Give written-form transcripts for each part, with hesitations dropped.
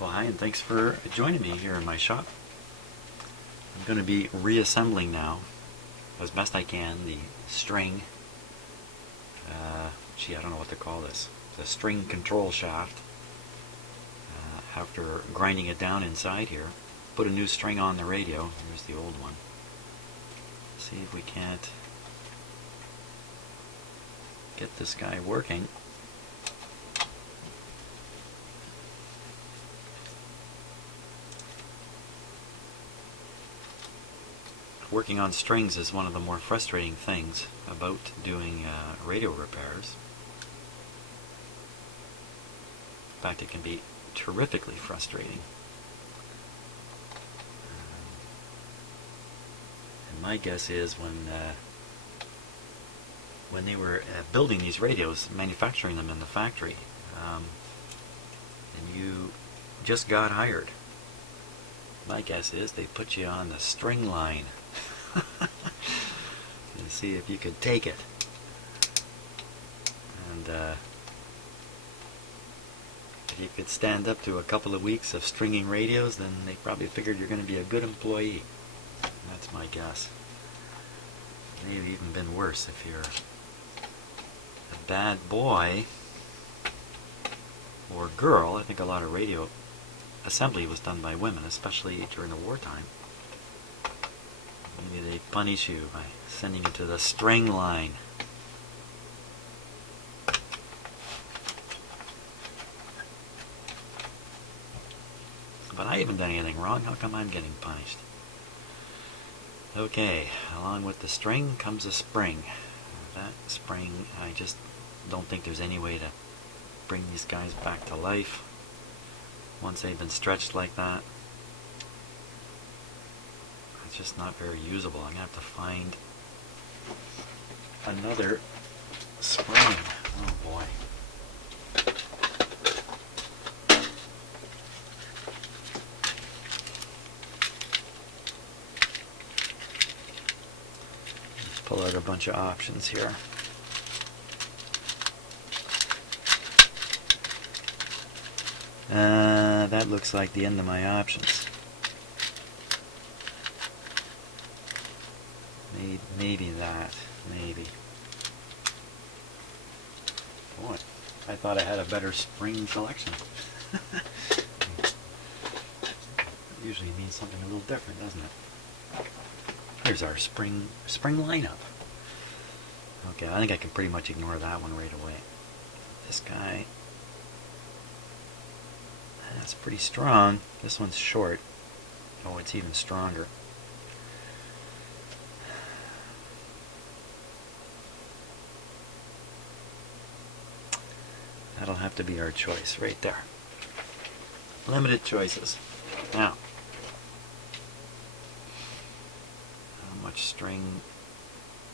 Well, hi, and thanks for joining me here in my shop. I'm going to be reassembling now, as best I can, the string. I don't know what to call this. The string control shaft. After grinding it down inside here, put a new string on the radio. Here's the old one. See if we can't get this guy working. Working on strings is one of the more frustrating things about doing radio repairs. In fact, it can be terrifically frustrating. And my guess is when they were building these radios, manufacturing them in the factory, and you just got hired, my guess is they put you on the string line and see if you could take it. And if you could stand up to a couple of weeks of stringing radios, then they probably figured you're going to be a good employee. And that's my guess. Maybe even been worse if you're a bad boy or girl. I think a lot of radio assembly was done by women, especially during the wartime. Maybe they punish you by sending you to the string line. But I haven't done anything wrong. How come I'm getting punished? Okay, along with the string comes a spring. That spring, I just don't think there's any way to bring these guys back to life once they've been stretched like that. It's just not very usable. I'm going to have to find another spring. Oh boy. Let's pull out a bunch of options here. That looks like the end of my options. Maybe that. Maybe. Boy, I thought I had a better spring selection. Usually means something a little different, doesn't it? Here's our spring lineup. Okay, I think I can pretty much ignore that one right away. This guy, that's pretty strong. This one's short. Oh, it's even stronger. That'll have to be our choice right there. Limited choices. Now, how much string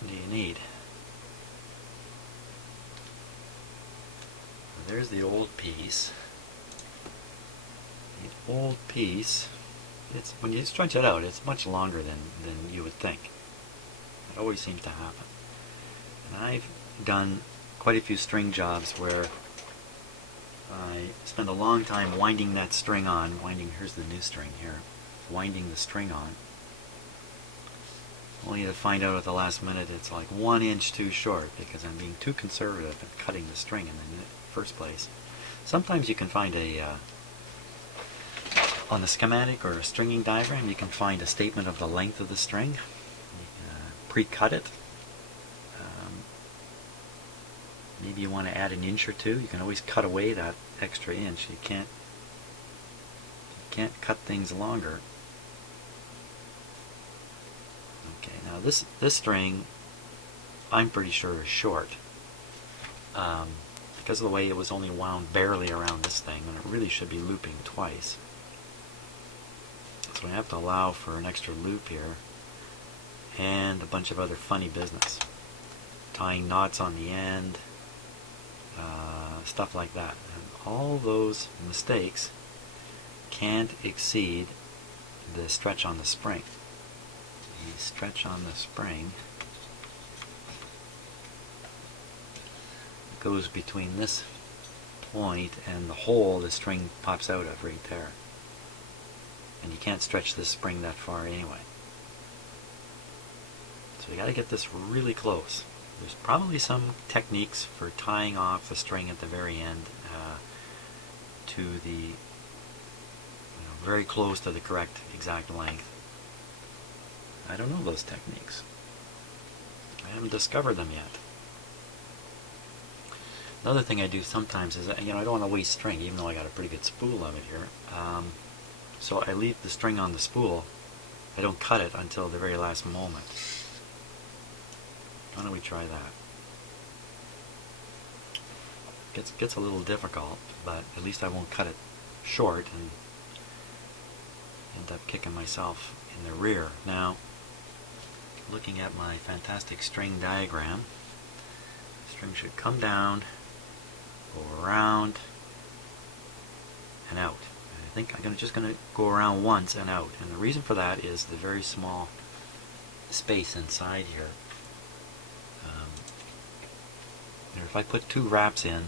do you need? There's the old piece. The old piece, when you stretch it out, it's much longer than you would think. It always seems to happen. And I've done quite a few string jobs where I spend a long time winding that string on, here's the new string here, winding the string on, only to find out at the last minute it's like 1 inch too short because I'm being too conservative in cutting the string in the first place. Sometimes you can find on the schematic or a stringing diagram, you can find a statement of the length of the string. Pre-cut it. Maybe you want to add an inch or two. You can always cut away that extra inch. You can't cut things longer. Okay, now this string, I'm pretty sure is short. Because of the way it was only wound barely around this thing, and it really should be looping twice. So I have to allow for an extra loop here, and a bunch of other funny business. Tying knots on the end, stuff like that. And all those mistakes can't exceed the stretch on the spring. The stretch on the spring goes between this point, and the hole the string pops out of right there. And you can't stretch this spring that far anyway. So you got to get this really close. There's probably some techniques for tying off the string at the very end to the very close to the correct exact length. I don't know those techniques. I haven't discovered them yet. Another thing I do sometimes is, I don't want to waste string, even though I got a pretty good spool of it here. So I leave the string on the spool. I don't cut it until the very last moment. Why don't we try that? Gets a little difficult, but at least I won't cut it short and end up kicking myself in the rear. Now, looking at my fantastic string diagram, the string should come down, go around, and out. I think I'm just going to go around once and out. And the reason for that is the very small space inside here. If I put 2 wraps in,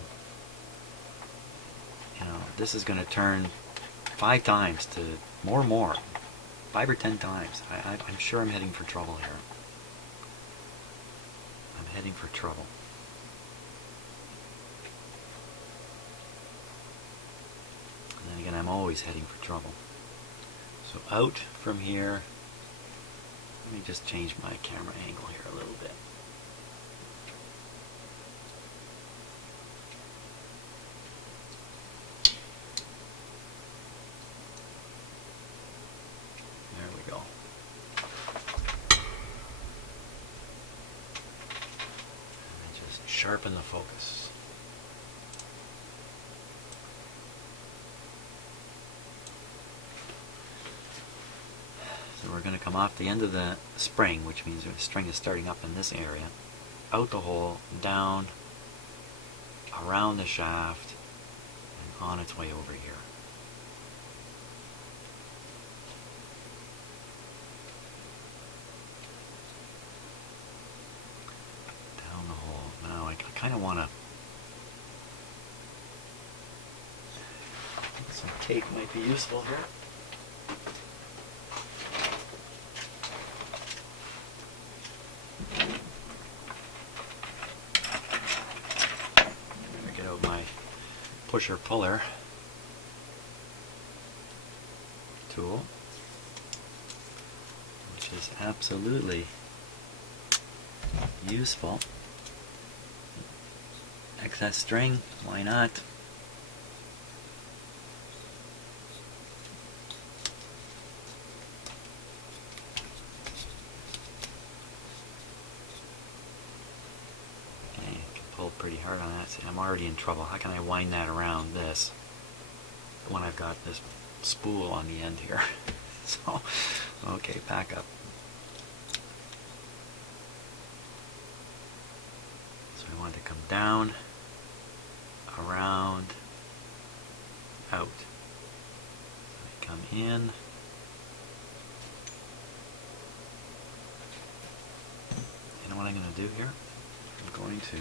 this is going to turn 5 times to more, 5 or 10 times. I'm sure I'm heading for trouble here. I'm heading for trouble. And then again, I'm always heading for trouble. So out from here. Let me just change my camera angle here a little bit. Sharpen the focus. So we're going to come off the end of the spring, which means the string is starting up in this area, out the hole, down, around the shaft, and on its way over here. I kind of want to. Some tape might be useful here. I'm going to get out my pusher puller tool, which is absolutely useful. Excess string, why not? Okay, I can pull pretty hard on that. See, I'm already in trouble. How can I wind that around this when I've got this spool on the end here? So, okay, back up. So I want to come down, around, out. I come in, you know what I'm going to do here? I'm going to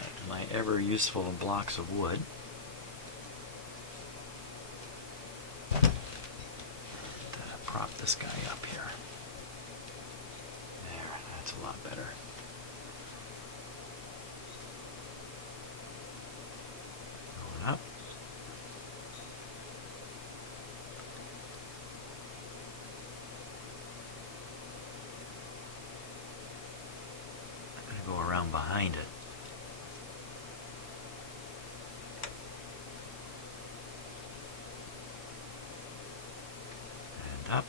take my ever useful blocks of wood, and prop this guy up here. There, that's a lot better. Up. I'm going to go around behind it. And up.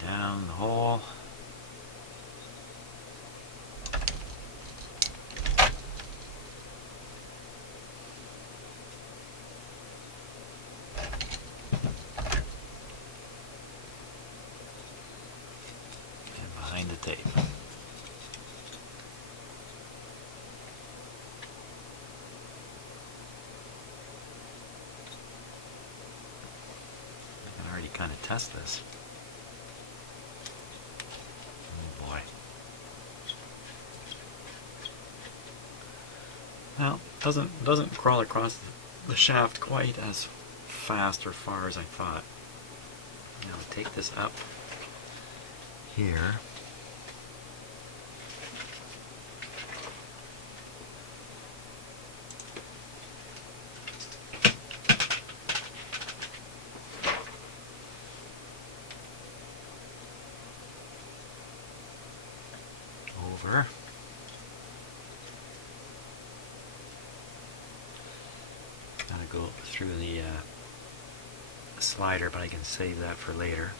And down the hole. The tape. I can already kind of test this. Oh boy. Well, doesn't crawl across the shaft quite as fast or far as I thought. Now I'll take this up here. Over. Gotta go through the slider, but I can save that for later.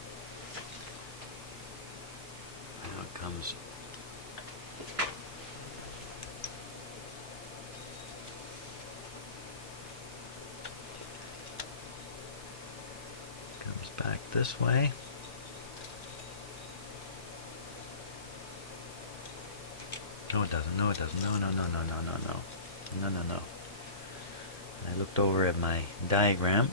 Now it comes back this way. No, it doesn't. No, it doesn't. No, no, no, no, no, no, no. No, no, no. I looked over at my diagram.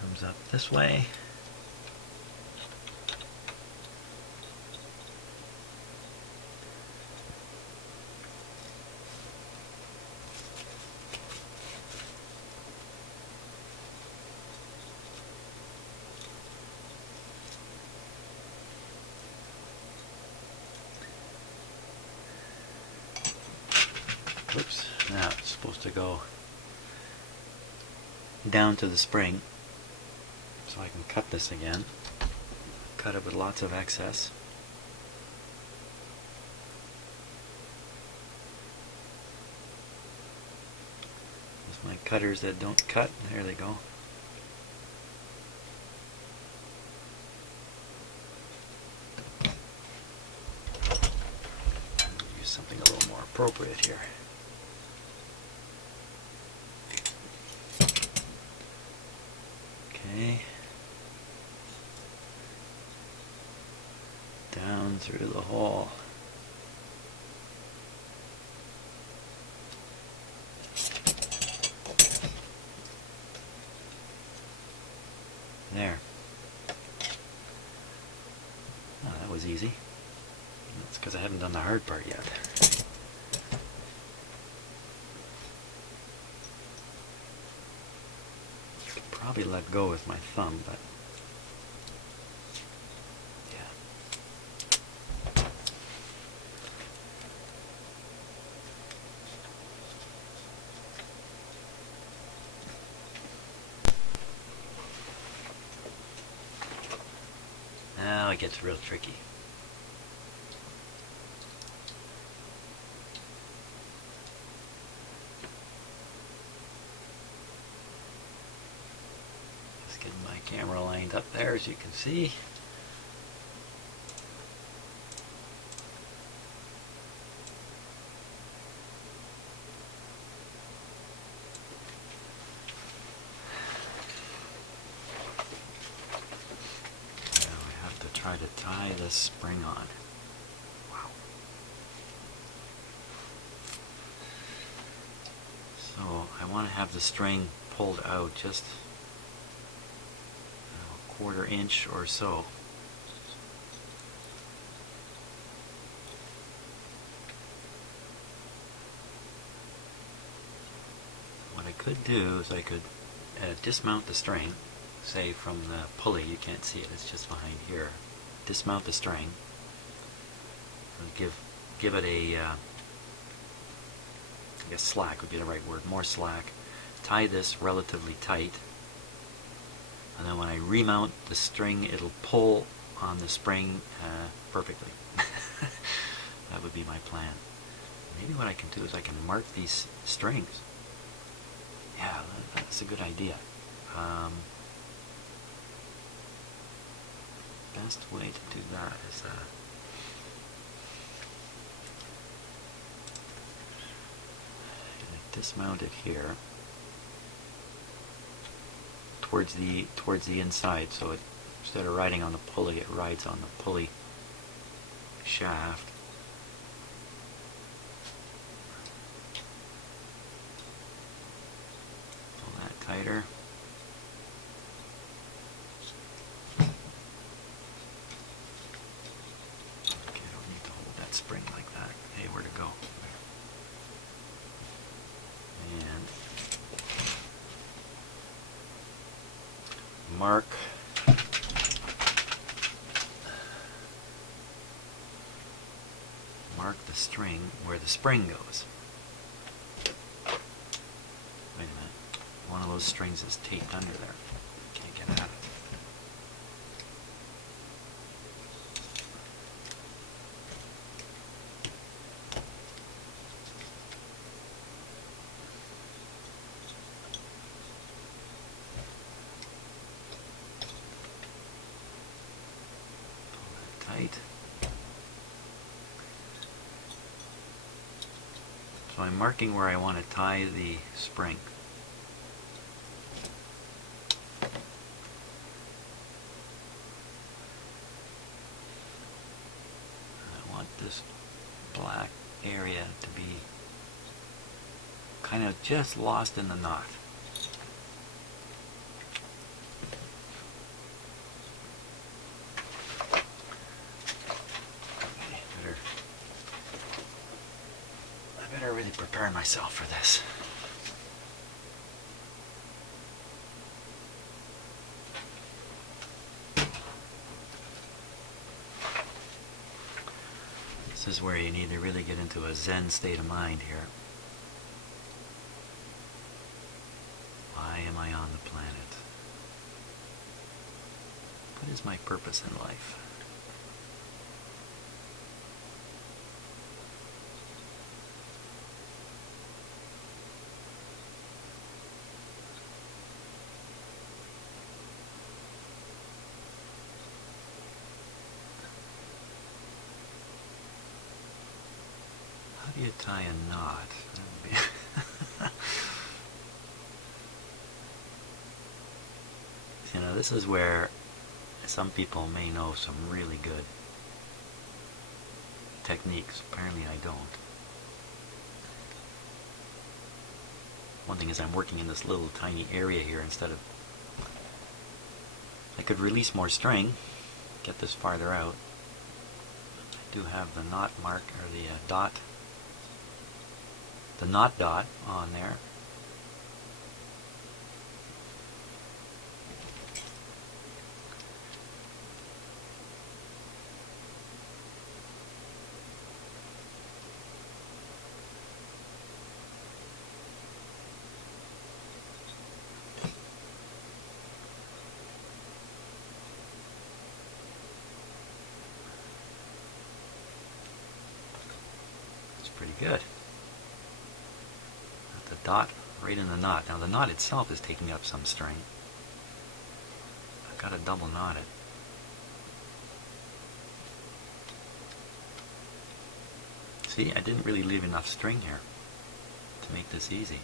Comes up this way. Oops, now it's supposed to go down to the spring, so I can cut this again. Cut it with lots of excess. There's my cutters that don't cut. There they go. Use something a little more appropriate here. Okay. Down through the hole. There. Oh, that was easy. That's because I haven't done the hard part yet. Probably let go with my thumb, but yeah. Now it gets real tricky. Getting my camera lined up there, as you can see. Now I have to try to tie this spring on. Wow. So I want to have the string pulled out just quarter inch or so. What I could do is I could dismount the string, say from the pulley. You can't see it, it's just behind here. Dismount the string and give it a I guess slack would be the right word, more slack. Tie this relatively tight. And then when I remount the string, it'll pull on the spring perfectly. That would be my plan. Maybe what I can do is I can mark these strings. Yeah, that's a good idea. Best way to do that is dismount it here. Towards the inside, so it, instead of riding on the pulley, it rides on the pulley shaft. tighter. Okay, I don't need to hold that spring like that. Hey, where to go? And mark the string where the spring goes. Wait a minute. One of those strings is taped under there. Can't get at it. Pull that tight. So I'm marking where I want to tie the spring. I want this black area to be kind of just lost in the knot. I better really prepare myself for this. This is where you need to really get into a Zen state of mind here. Why am I on the planet? What is my purpose in life? How do you tie a knot? You know, this is where some people may know some really good techniques. Apparently I don't. One thing is I'm working in this little tiny area here instead of... I could release more string, get this farther out. I do have the knot mark, or the dot, the knot dot on there. Pretty good. The dot right in the knot. Now the knot itself is taking up some string. I've got to double knot it. See, I didn't really leave enough string here to make this easy.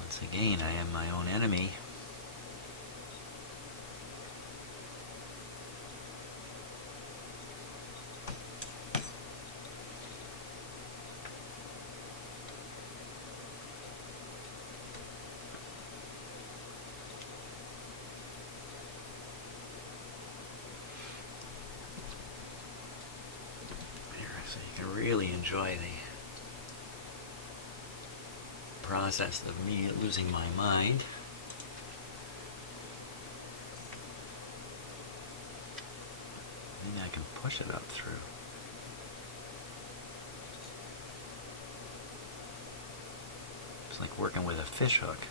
Once again, I am my own enemy. So you can really enjoy the process of me losing my mind. Maybe I can push it up through. It's like working with a fish hook.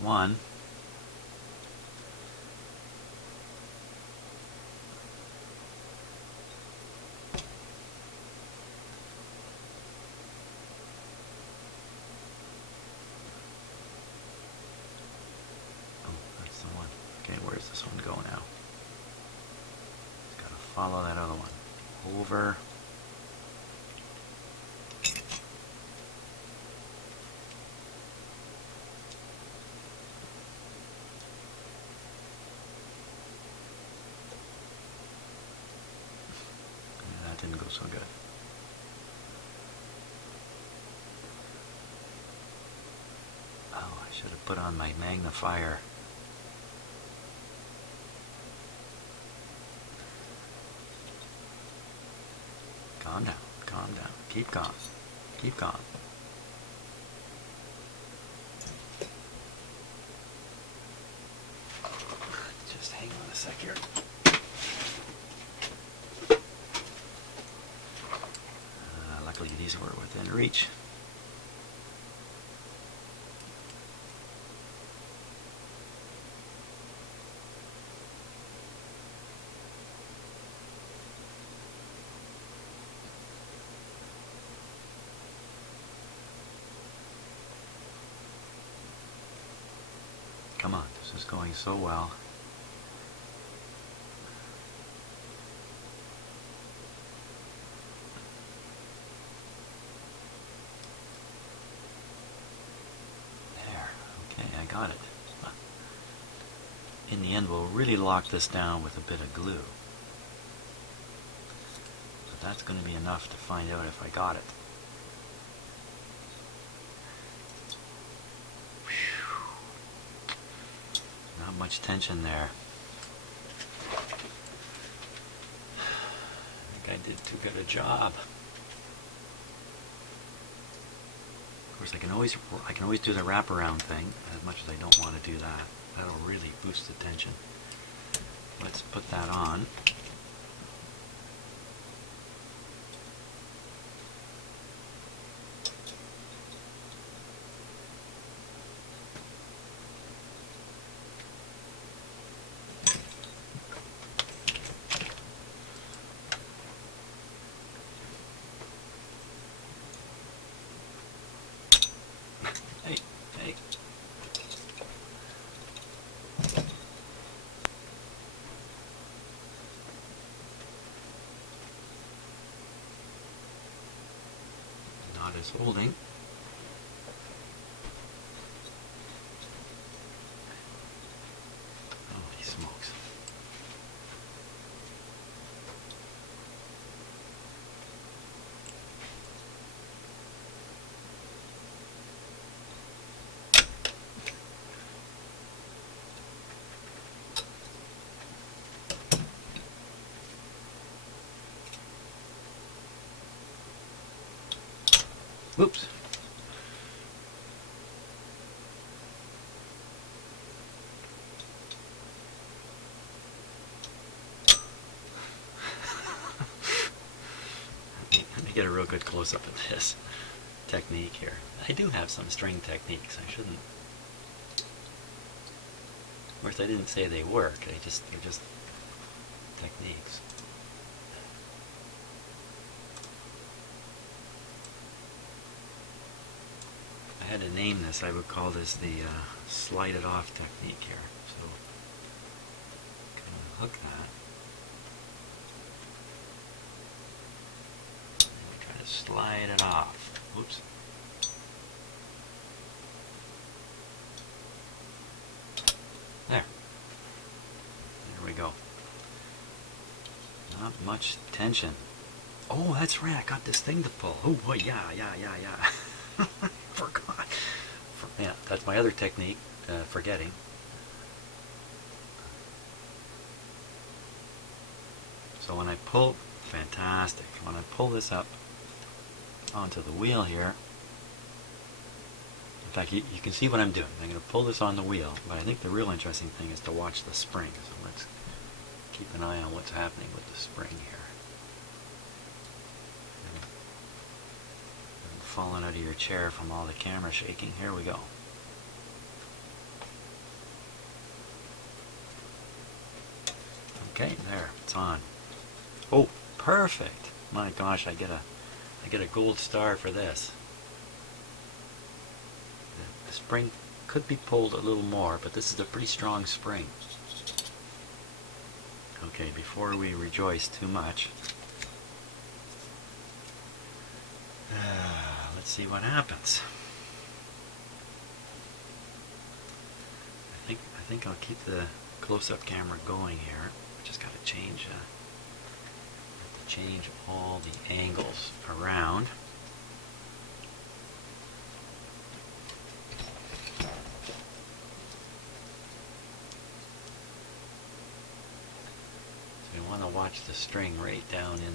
One. Oh, that's the one. Okay, where's this one go now? Just gotta follow that other one. Over. that didn't go so good. Oh, I should have put on my magnifier. Calm down, calm down. Keep calm. Keep calm. Just hang on a sec here. Luckily these were within reach. Come on, this is going so well. There, okay, I got it. In the end, we'll really lock this down with a bit of glue. But that's going to be enough to find out if I got it. Not much tension there. I think I did too good a job. Of course, I can always do the wraparound thing, as much as I don't want to do that. That'll really boost the tension. Let's put that on. Hey, hey. Knot is holding. Holy smokes. Oops. Let me get a real good close-up of this technique here. I do have some string techniques. I shouldn't. Of course, I didn't say they work. They're just techniques. If I had to name this, I would call this the slide it off technique here. So, hook that. And try to slide it off. Whoops. There. There we go. Not much tension. Oh, that's right. I got this thing to pull. Oh boy, yeah. Forgot. Yeah, that's my other technique, forgetting. So when I pull, fantastic. When I pull this up onto the wheel here, in fact, you can see what I'm doing. I'm going to pull this on the wheel, but I think the real interesting thing is to watch the spring. So let's keep an eye on what's happening with the spring here. Falling out of your chair from all the camera shaking. Here we go. Okay, there, it's on. Oh, perfect! My gosh, I get a gold star for this. The spring could be pulled a little more, but this is a pretty strong spring. Okay, before we rejoice too much, let's see what happens. I think I'll keep the close-up camera going here. I just got to change change all the angles around. So you want to watch the string right down in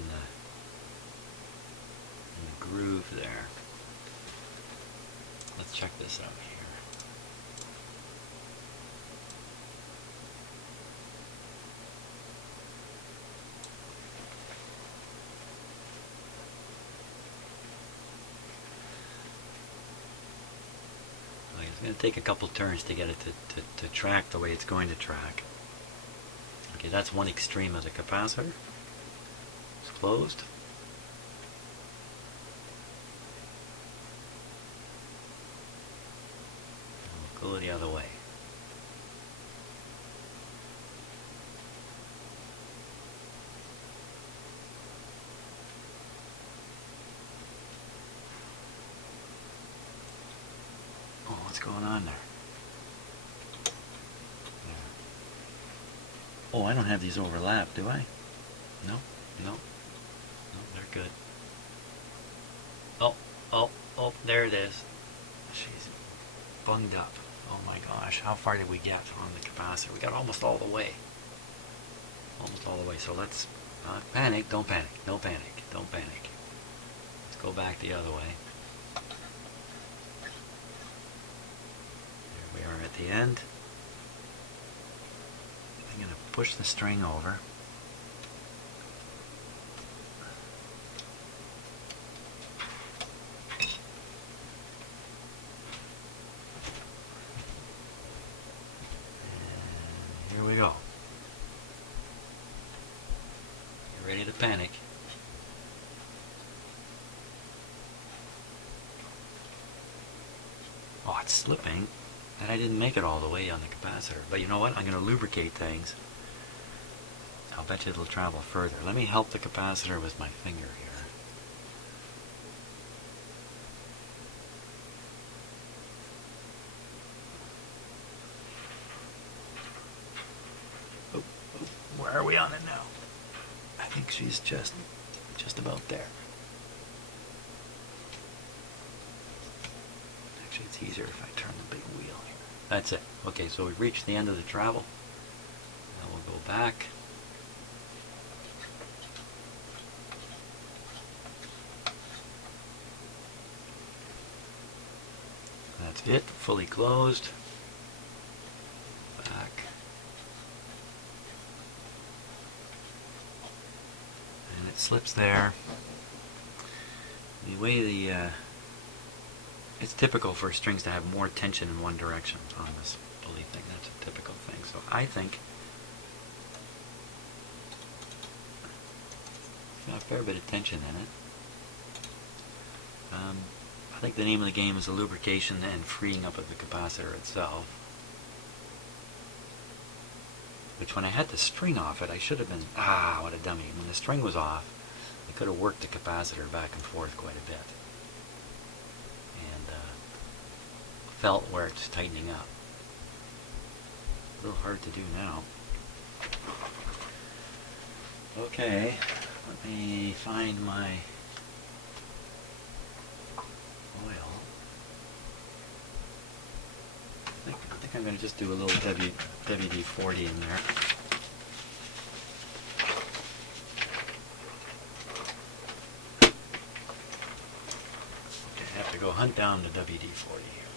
the groove there. Let's check this out here. It's going to take a couple turns to get it to track the way it's going to track. Okay, that's one extreme of the capacitor. It's closed. And we'll go the other way. What's going on there? Oh, I don't have these overlapped, do I? No, no, no, they're good. Oh, there it is. She's bunged up. Oh my gosh, how far did we get on the capacitor? We got almost all the way. Almost all the way. So let's not panic. Don't panic. No panic. Don't panic. Let's go back the other way. We are at the end. I'm going to push the string over. And here we go. You're ready to panic. Oh, it's slipping. And I didn't make it all the way on the capacitor. But you know what? I'm going to lubricate things. I'll bet you it'll travel further. Let me help the capacitor with my finger here. Where are we on it now? I think she's just about there. Actually, it's easier if I turn the big wheel here. That's it. Okay, so we've reached the end of the travel. Now we'll go back. That's it, fully closed. Back. And it slips there. The way it's typical for strings to have more tension in one direction on this pulley thing. That's a typical thing. So I think it's got a fair bit of tension in it. I think the name of the game is the lubrication and freeing up of the capacitor itself. Which when I had the string off it, I should have been, what a dummy. When the string was off, I could have worked the capacitor back and forth quite a bit. And felt where it's tightening up. A little hard to do now. Okay, let me find my oil. I think I'm going to just do a little WD-40 in there. Okay, I have to go hunt down the WD-40 here.